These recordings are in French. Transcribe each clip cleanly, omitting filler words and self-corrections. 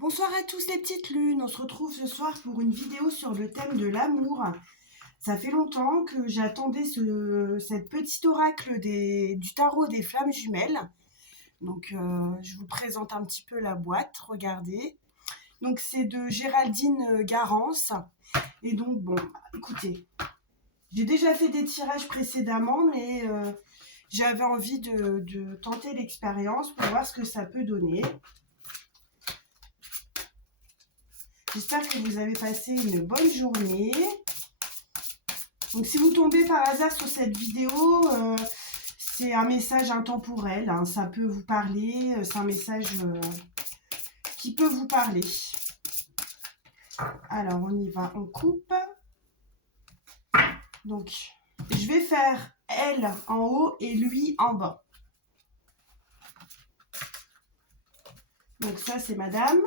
Bonsoir à tous les petites lunes, on se retrouve ce soir pour une vidéo sur le thème de l'amour. Ça fait longtemps que j'attendais cette petite oracle du tarot des flammes jumelles. Donc je vous présente un petit peu la boîte, regardez. Donc c'est de Géraldine Garance. Et donc bon, écoutez, j'ai déjà fait des tirages précédemment, mais j'avais envie de tenter l'expérience pour voir ce que ça peut donner. J'espère que vous avez passé une bonne journée. Donc si vous tombez par hasard sur cette vidéo, c'est un message intemporel, hein, ça peut vous parler, c'est un message qui peut vous parler. Alors on y va, on coupe. Donc je vais faire elle en haut et lui en bas. Donc ça c'est madame.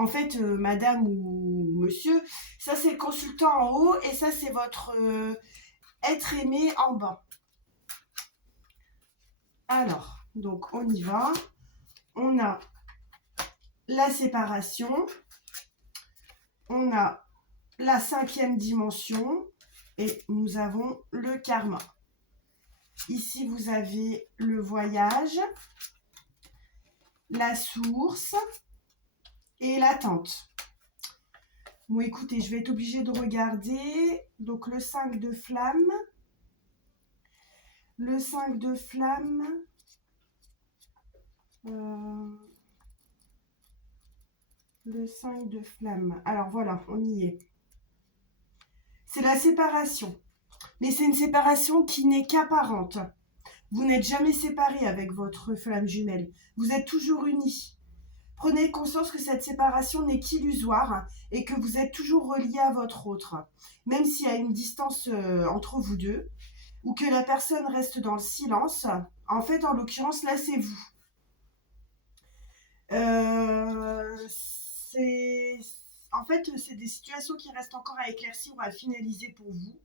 En fait, madame ou monsieur, ça c'est le consultant en haut et ça c'est votre être aimé en bas. Alors, donc on y va. On a la séparation, on a la 5e dimension et nous avons le karma. Ici, vous avez le voyage, la source et l'attente. Bon, écoutez, je vais être obligée de regarder. Donc, le 5 de flamme. Le 5 de flamme. Le 5 de flamme. Alors, voilà, on y est. C'est la séparation. Mais c'est une séparation qui n'est qu'apparente. Vous n'êtes jamais séparés avec votre flamme jumelle. Vous êtes toujours unis. Prenez conscience que cette séparation n'est qu'illusoire et que vous êtes toujours reliés à votre autre. Même s'il y a une distance entre vous deux ou que la personne reste dans le silence, en fait, en l'occurrence, là, c'est vous. En fait, c'est des situations qui restent encore à éclaircir ou à finaliser pour vous.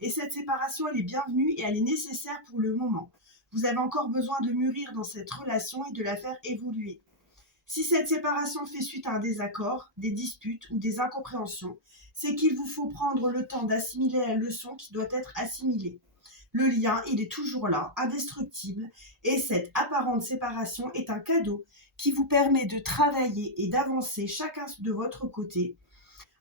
Et cette séparation, elle est bienvenue et elle est nécessaire pour le moment. Vous avez encore besoin de mûrir dans cette relation et de la faire évoluer. Si cette séparation fait suite à un désaccord, des disputes ou des incompréhensions, c'est qu'il vous faut prendre le temps d'assimiler la leçon qui doit être assimilée. Le lien, il est toujours là, indestructible, et cette apparente séparation est un cadeau qui vous permet de travailler et d'avancer chacun de votre côté.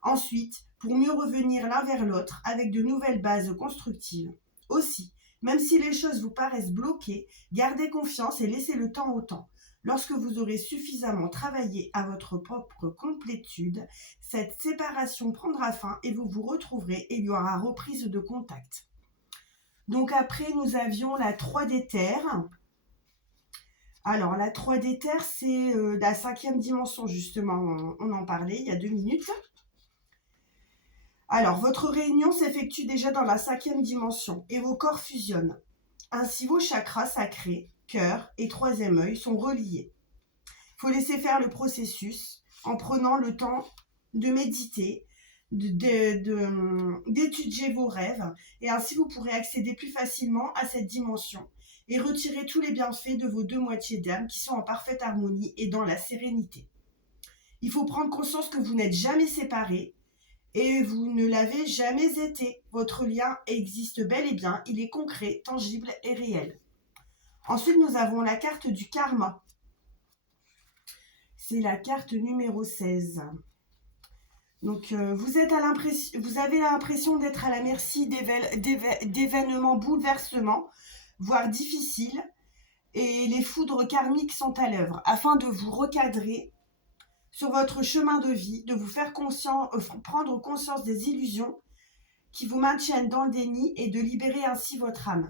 Ensuite, pour mieux revenir l'un vers l'autre avec de nouvelles bases constructives. Aussi, même si les choses vous paraissent bloquées, gardez confiance et laissez le temps au temps. Lorsque vous aurez suffisamment travaillé à votre propre complétude, cette séparation prendra fin et vous vous retrouverez et il y aura reprise de contact. Donc après, nous avions la 3D Terre. Alors, la 3D Terre, c'est la 5e dimension, justement, on en parlait il y a 2 minutes. Alors, votre réunion s'effectue déjà dans la 5e dimension et vos corps fusionnent. Ainsi, vos chakras sacrés, cœur et 3e œil sont reliés. Il faut laisser faire le processus en prenant le temps de méditer, d'étudier vos rêves et ainsi vous pourrez accéder plus facilement à cette dimension et retirer tous les bienfaits de vos 2 moitiés d'âme qui sont en parfaite harmonie et dans la sérénité. Il faut prendre conscience que vous n'êtes jamais séparés et vous ne l'avez jamais été. Votre lien existe bel et bien, il est concret, tangible et réel. Ensuite, nous avons la carte du karma. C'est la carte numéro 16. Donc, vous avez l'impression d'être à la merci d'événements bouleversements, voire difficiles, et les foudres karmiques sont à l'œuvre afin de vous recadrer sur votre chemin de vie, de vous faire prendre conscience des illusions qui vous maintiennent dans le déni et de libérer ainsi votre âme.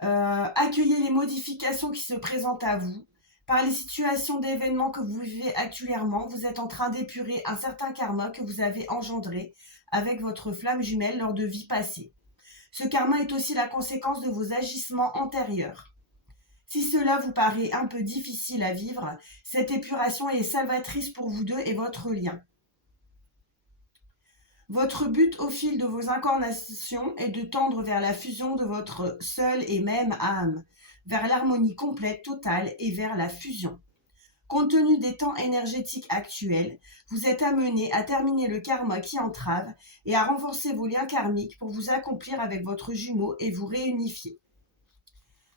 Accueillez les modifications qui se présentent à vous. Par les situations d'événements que vous vivez actuellement, vous êtes en train d'épurer un certain karma que vous avez engendré avec votre flamme jumelle lors de vies passées. Ce karma est aussi la conséquence de vos agissements antérieurs. Si cela vous paraît un peu difficile à vivre, cette épuration est salvatrice pour vous deux et votre lien. Votre but au fil de vos incarnations est de tendre vers la fusion de votre seule et même âme, vers l'harmonie complète, totale et vers la fusion. Compte tenu des temps énergétiques actuels, vous êtes amené à terminer le karma qui entrave et à renforcer vos liens karmiques pour vous accomplir avec votre jumeau et vous réunifier.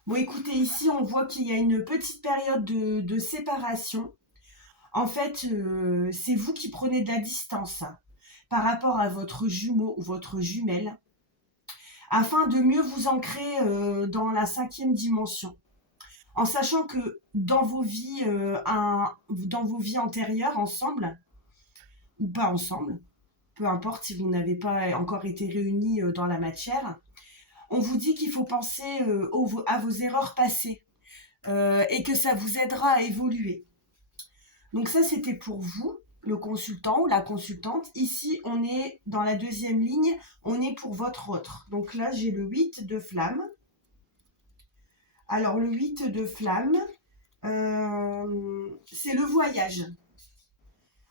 Bon, écoutez, ici, on voit qu'il y a une petite période de séparation. En fait, c'est vous qui prenez de la distance par rapport à votre jumeau ou votre jumelle, afin de mieux vous ancrer dans la 5e dimension. En sachant que dans vos vies antérieures, ensemble, ou pas ensemble, peu importe si vous n'avez pas encore été réunis dans la matière, on vous dit qu'il faut penser à vos erreurs passées et que ça vous aidera à évoluer. Donc ça, c'était pour vous, le consultant ou la consultante. Ici, on est dans la 2e ligne, on est pour votre autre. Donc là, j'ai le 8 de flamme. Alors, le 8 de flamme, c'est le voyage.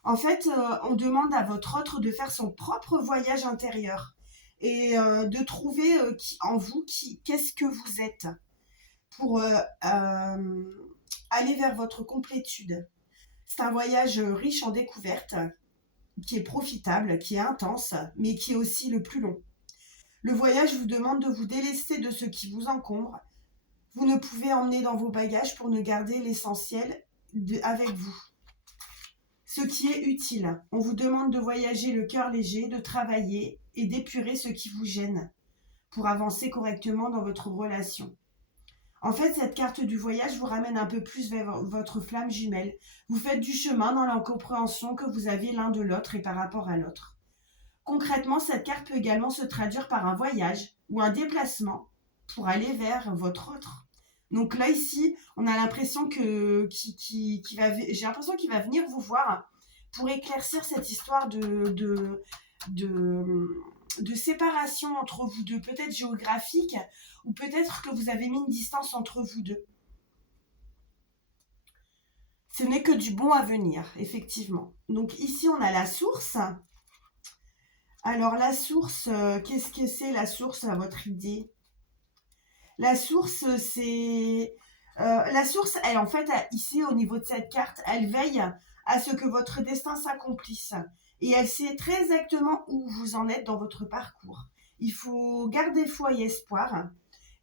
En fait, on demande à votre autre de faire son propre voyage intérieur et de trouver en vous qu'est-ce que vous êtes pour aller vers votre complétude. C'est un voyage riche en découvertes, qui est profitable, qui est intense, mais qui est aussi le plus long. Le voyage vous demande de vous délester de ce qui vous encombre. Vous ne pouvez emmener dans vos bagages pour ne garder l'essentiel avec vous. Ce qui est utile. On vous demande de voyager le cœur léger, de travailler et d'épurer ce qui vous gêne pour avancer correctement dans votre relation. En fait, cette carte du voyage vous ramène un peu plus vers votre flamme jumelle. Vous faites du chemin dans l'incompréhension que vous avez l'un de l'autre et par rapport à l'autre. Concrètement, cette carte peut également se traduire par un voyage ou un déplacement pour aller vers votre autre. Donc là, ici, on a l'impression j'ai l'impression qu'il va venir vous voir pour éclaircir cette histoire de séparation entre vous deux, peut-être géographique, ou peut-être que vous avez mis une distance entre vous deux. Ce n'est que du bon à venir, effectivement. Donc ici, on a la source. Alors la source, qu'est-ce que c'est la source à votre idée ? La source, c'est... la source, elle, en fait, ici, au niveau de cette carte, elle veille à ce que votre destin s'accomplisse. Et elle sait très exactement où vous en êtes dans votre parcours. Il faut garder foi et espoir,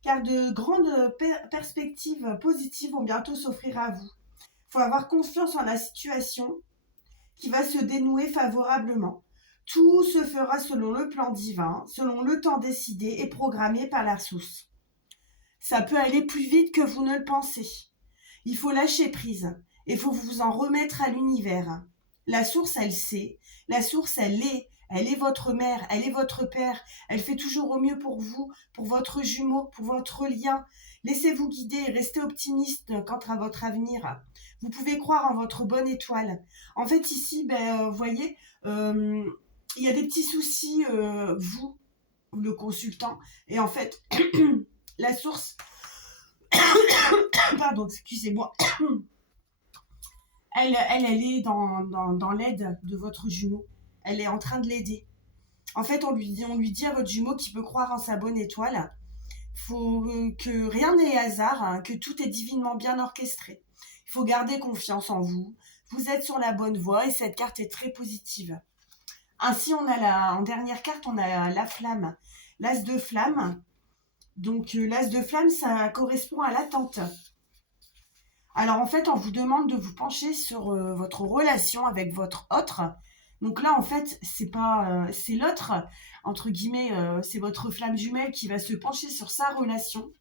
car de grandes perspectives positives vont bientôt s'offrir à vous. Il faut avoir confiance en la situation qui va se dénouer favorablement. Tout se fera selon le plan divin, selon le temps décidé et programmé par la source. Ça peut aller plus vite que vous ne le pensez. Il faut lâcher prise. Il faut vous en remettre à l'univers. La source, elle sait. La source, elle est votre mère, elle est votre père. Elle fait toujours au mieux pour vous, pour votre jumeau, pour votre lien. Laissez-vous guider et restez optimiste quant à votre avenir. Vous pouvez croire en votre bonne étoile. En fait, ici, vous voyez, il y a des petits soucis, vous, le consultant. Et en fait, la source... Pardon, excusez-moi. Elle est dans l'aide de votre jumeau. Elle est en train de l'aider. En fait, on lui dit à votre jumeau qu'il peut croire en sa bonne étoile, que rien n'est hasard, hein, que tout est divinement bien orchestré. Il faut garder confiance en vous. Vous êtes sur la bonne voie et cette carte est très positive. Ainsi, en dernière carte, on a la flamme, l'as de flamme. Donc, l'as de flamme, ça correspond à l'attente. Alors, en fait, on vous demande de vous pencher sur votre relation avec votre autre. Donc là, en fait, c'est l'autre, entre guillemets, c'est votre flamme jumelle qui va se pencher sur sa relation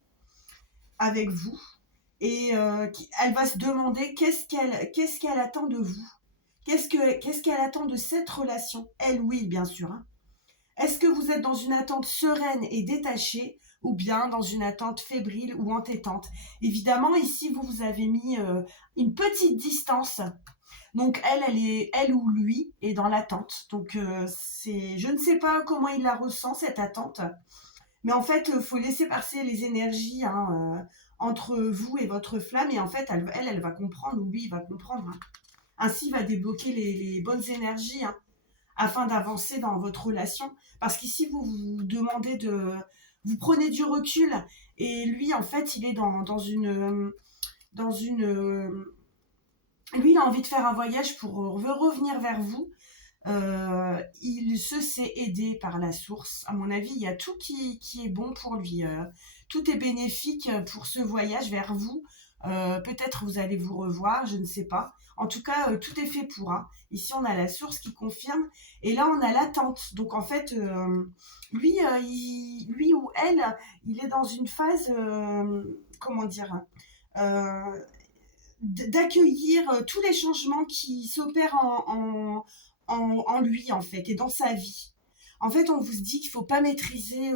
avec vous. Et elle va se demander qu'est-ce qu'elle attend de vous. Qu'est-ce qu'elle attend de cette relation ? Elle, oui, bien sûr. Hein. Est-ce que vous êtes dans une attente sereine et détachée ou bien dans une attente fébrile ou entêtante ? Évidemment, ici, vous avez mis une petite distance. Donc, elle ou lui est dans l'attente. Donc, je ne sais pas comment il la ressent, cette attente. Mais en fait, il faut laisser passer les énergies entre vous et votre flamme. Et en fait, elle va comprendre, ou lui, il va comprendre. Hein. Ainsi, il va débloquer les bonnes énergies afin d'avancer dans votre relation. Parce qu'ici, vous demandez vous prenez du recul. Et lui, en fait, il est dans une Lui, il a envie de faire un voyage pour revenir vers vous. Il se sait aidé par la source. À mon avis, il y a tout qui est bon pour lui. Tout est bénéfique pour ce voyage vers vous. Peut-être vous allez vous revoir, je ne sais pas. En tout cas, tout est fait pour. Hein. Ici, on a la source qui confirme. Et là, on a l'attente. Donc, en fait, lui ou elle, il est dans une phase, comment dire, euh, d'accueillir tous les changements qui s'opèrent en lui, en fait, et dans sa vie. En fait, on vous dit qu'il ne faut pas maîtriser,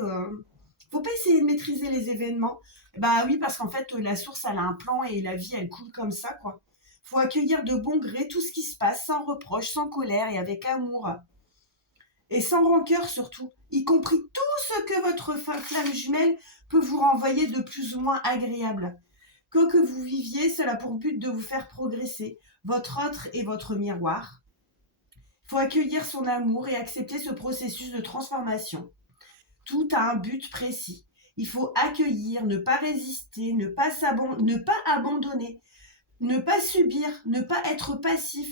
faut pas essayer de maîtriser les événements. Bah oui, parce qu'en fait, la source, elle a un plan et la vie, elle coule comme ça, quoi. Faut accueillir de bon gré tout ce qui se passe, sans reproche, sans colère et avec amour. Et sans rancœur surtout, y compris tout ce que votre flamme jumelle peut vous renvoyer de plus ou moins agréable. Que vous viviez, cela a pour but de vous faire progresser, votre autre et votre miroir. Il faut accueillir son amour et accepter ce processus de transformation. Tout a un but précis. Il faut accueillir, ne pas résister, ne pas abandonner, ne pas subir, ne pas être passif.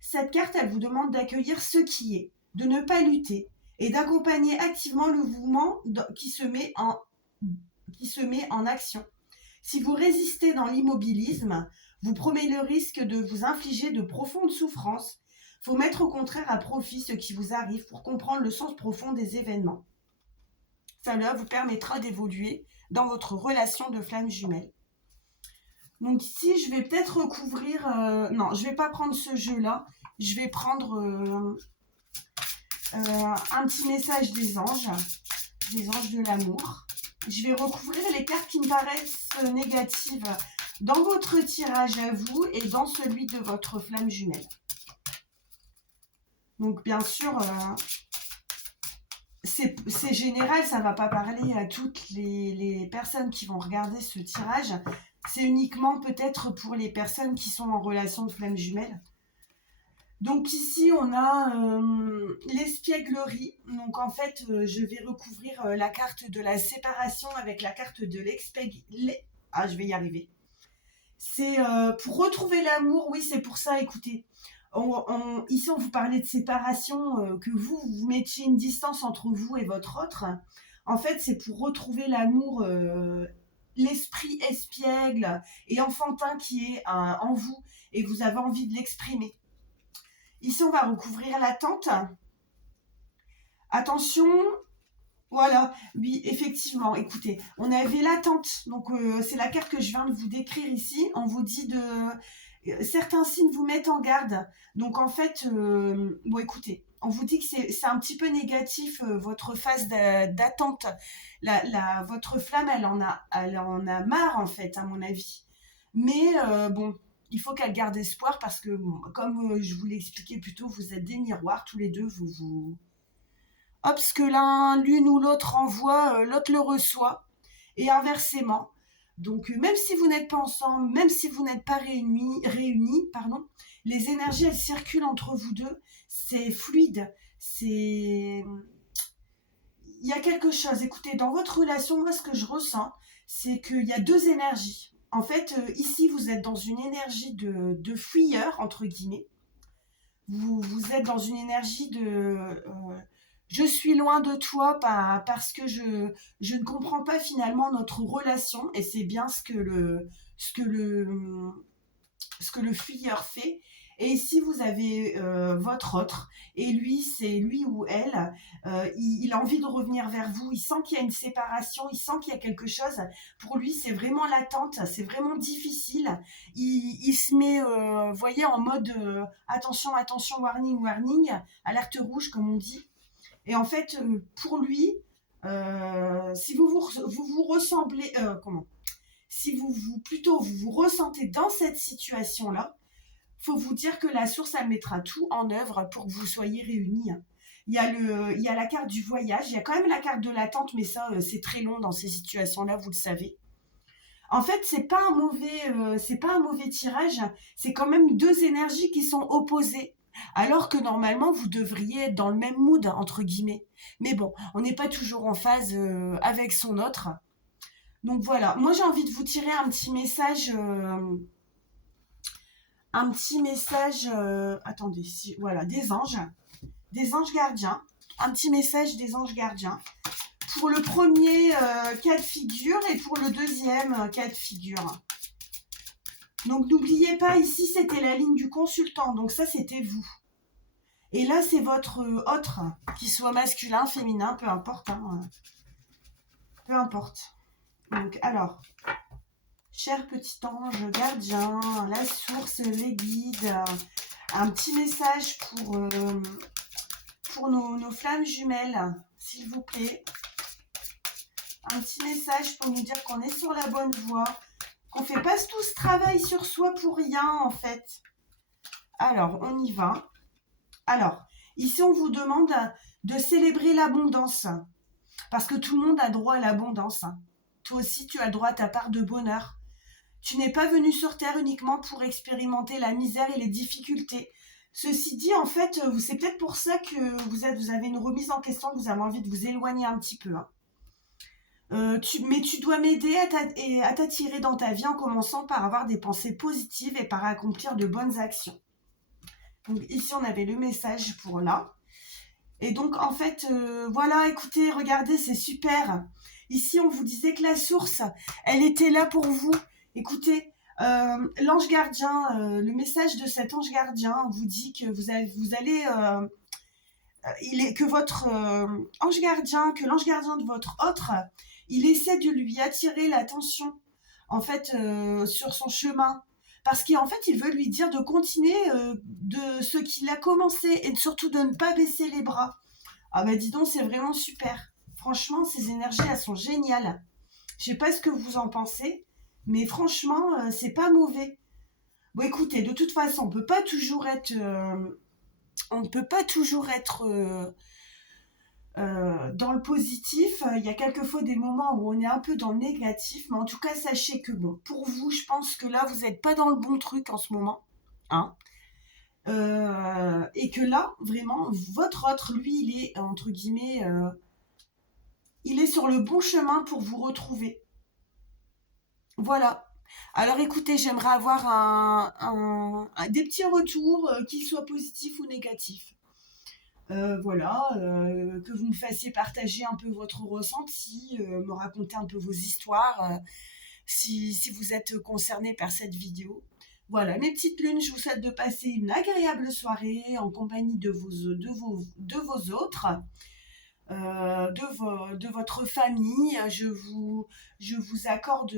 Cette carte, elle vous demande d'accueillir ce qui est, de ne pas lutter et d'accompagner activement le mouvement qui se met en action. Si vous résistez dans l'immobilisme, vous prenez le risque de vous infliger de profondes souffrances. Il faut mettre au contraire à profit ce qui vous arrive pour comprendre le sens profond des événements. Cela vous permettra d'évoluer dans votre relation de flamme jumelle. Donc ici, je vais peut-être recouvrir... non, je ne vais pas prendre ce jeu-là. Je vais prendre un petit message des anges de l'amour. Je vais recouvrir les cartes qui me paraissent négatives dans votre tirage à vous et dans celui de votre flamme jumelle. Donc bien sûr, c'est général, ça ne va pas parler à toutes les personnes qui vont regarder ce tirage. C'est uniquement peut-être pour les personnes qui sont en relation de flamme jumelle. Donc ici, on a l'espièglerie. Donc en fait, je vais recouvrir la carte de la séparation avec la carte de Ah, je vais y arriver. C'est pour retrouver l'amour. Oui, c'est pour ça, écoutez. Ici, on vous parlait de séparation, que vous mettiez une distance entre vous et votre autre. En fait, c'est pour retrouver l'amour, l'esprit espiègle et enfantin qui est en vous. Et vous avez envie de l'exprimer. Ici, on va recouvrir l'attente. Attention, voilà, oui, effectivement, écoutez, on avait l'attente. Donc, c'est la carte que je viens de vous décrire ici. On vous dit certains signes vous mettent en garde. Donc, en fait, bon, écoutez, on vous dit que c'est un petit peu négatif, votre phase d'attente. Votre flamme, elle en a marre, en fait, à mon avis. Mais, bon... Il faut qu'elle garde espoir parce que, bon, comme je vous l'ai expliqué plus tôt, vous êtes des miroirs, tous les deux, Hop, ce que l'une ou l'autre envoie, l'autre le reçoit, et inversement. Donc, même si vous n'êtes pas ensemble, même si vous n'êtes pas réunis, les énergies, elles circulent entre vous deux. C'est fluide, il y a quelque chose. Écoutez, dans votre relation, moi, ce que je ressens, c'est qu'il y a deux énergies. En fait, ici, vous êtes dans une énergie de fuyeur, entre guillemets. Vous êtes dans une énergie de je suis loin de toi parce que je ne comprends pas finalement notre relation. Et c'est bien ce que le fuyeur fait. Et ici, vous avez votre autre. Et lui, c'est lui ou elle. Il a envie de revenir vers vous. Il sent qu'il y a une séparation. Il sent qu'il y a quelque chose. Pour lui, c'est vraiment l'attente. C'est vraiment difficile. Il se met, voyez, en mode attention, attention, warning, warning. Alerte rouge, comme on dit. Et en fait, pour lui, si vous ressemblez... si plutôt vous vous ressentez dans cette situation-là, faut vous dire que la source, elle mettra tout en œuvre pour que vous soyez réunis. Il y a la carte du voyage, il y a quand même la carte de l'attente, mais ça, c'est très long dans ces situations-là, vous le savez. En fait, c'est pas un mauvais tirage, c'est quand même deux énergies qui sont opposées. Alors que normalement, vous devriez être dans le même mood, entre guillemets. Mais bon, on n'est pas toujours en phase avec son autre. Donc voilà, moi j'ai envie de vous tirer un petit message un petit message, attendez, voilà, des anges gardiens, un petit message des anges gardiens pour le premier cas de figure et pour le deuxième cas de figure. Donc n'oubliez pas, ici c'était la ligne du consultant, donc ça c'était vous. Et là c'est votre autre, qu'il soit masculin, féminin, peu importe, hein, peu importe. Donc alors, cher petit ange gardien, la source, les guides, un petit message pour nos flammes jumelles, s'il vous plaît. Un petit message pour nous dire qu'on est sur la bonne voie, qu'on fait pas tout ce travail sur soi pour rien en fait. Alors, on y va. Alors, ici on vous demande de célébrer l'abondance, parce que tout le monde a droit à l'abondance. Toi aussi, tu as le droit à ta part de bonheur. Tu n'es pas venu sur Terre uniquement pour expérimenter la misère et les difficultés. Ceci dit, en fait, c'est peut-être pour ça que vous avez une remise en question, que vous avez envie de vous éloigner un petit peu. Hein. Mais tu dois m'aider à t'attirer dans ta vie en commençant par avoir des pensées positives et par accomplir de bonnes actions. Donc ici, on avait le message pour là. Et donc, en fait, voilà, écoutez, regardez, c'est super. Ici, on vous disait que la source, elle était là pour vous. Écoutez, l'ange gardien, le message de cet ange gardien vous dit que vous allez... que votre ange gardien, que l'ange gardien de votre autre, il essaie de lui attirer l'attention, en fait, sur son chemin. Parce qu'en fait, il veut lui dire de continuer de ce qu'il a commencé et surtout de ne pas baisser les bras. Ah bah dis donc, c'est vraiment super. Franchement, ces énergies, elles sont géniales. Je sais pas ce que vous en pensez, mais franchement, c'est pas mauvais. Bon, écoutez, de toute façon, on ne peut pas toujours être dans le positif. Il y a quelquefois des moments où on est un peu dans le négatif, mais en tout cas, sachez que bon, pour vous, je pense que là, vous n'êtes pas dans le bon truc en ce moment. Hein. Et que là, vraiment, votre autre, lui, il est, entre guillemets, il est sur le bon chemin pour vous retrouver. Voilà. Alors écoutez, j'aimerais avoir des petits retours, qu'ils soient positifs ou négatifs. Voilà, que vous me fassiez partager un peu votre ressenti, me raconter un peu vos histoires, si vous êtes concerné par cette vidéo. Voilà, mes petites lunes, je vous souhaite de passer une agréable soirée en compagnie de vos autres, de votre famille. Je vous accorde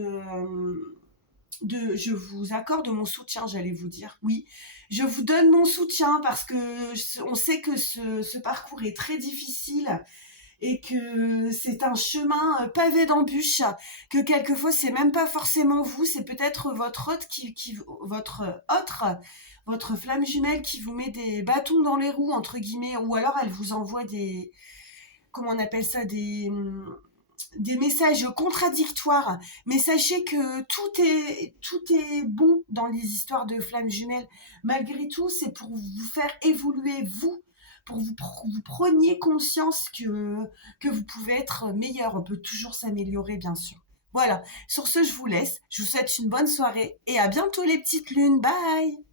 je vous accorde mon soutien, j'allais vous dire. Oui, je vous donne mon soutien parce que on sait que ce parcours est très difficile et que c'est un chemin pavé d'embûches, que quelquefois c'est même pas forcément vous, c'est peut-être votre votre flamme jumelle qui vous met des bâtons dans les roues entre guillemets, ou alors elle vous envoie comment on appelle ça, des messages contradictoires, mais sachez que tout est bon dans les histoires de flammes jumelles. Malgré tout, c'est pour vous faire évoluer, vous, pour vous preniez conscience que vous pouvez être meilleur. On peut toujours s'améliorer, bien sûr. Voilà, sur ce, je vous laisse. Je vous souhaite une bonne soirée et à bientôt les petites lunes. Bye!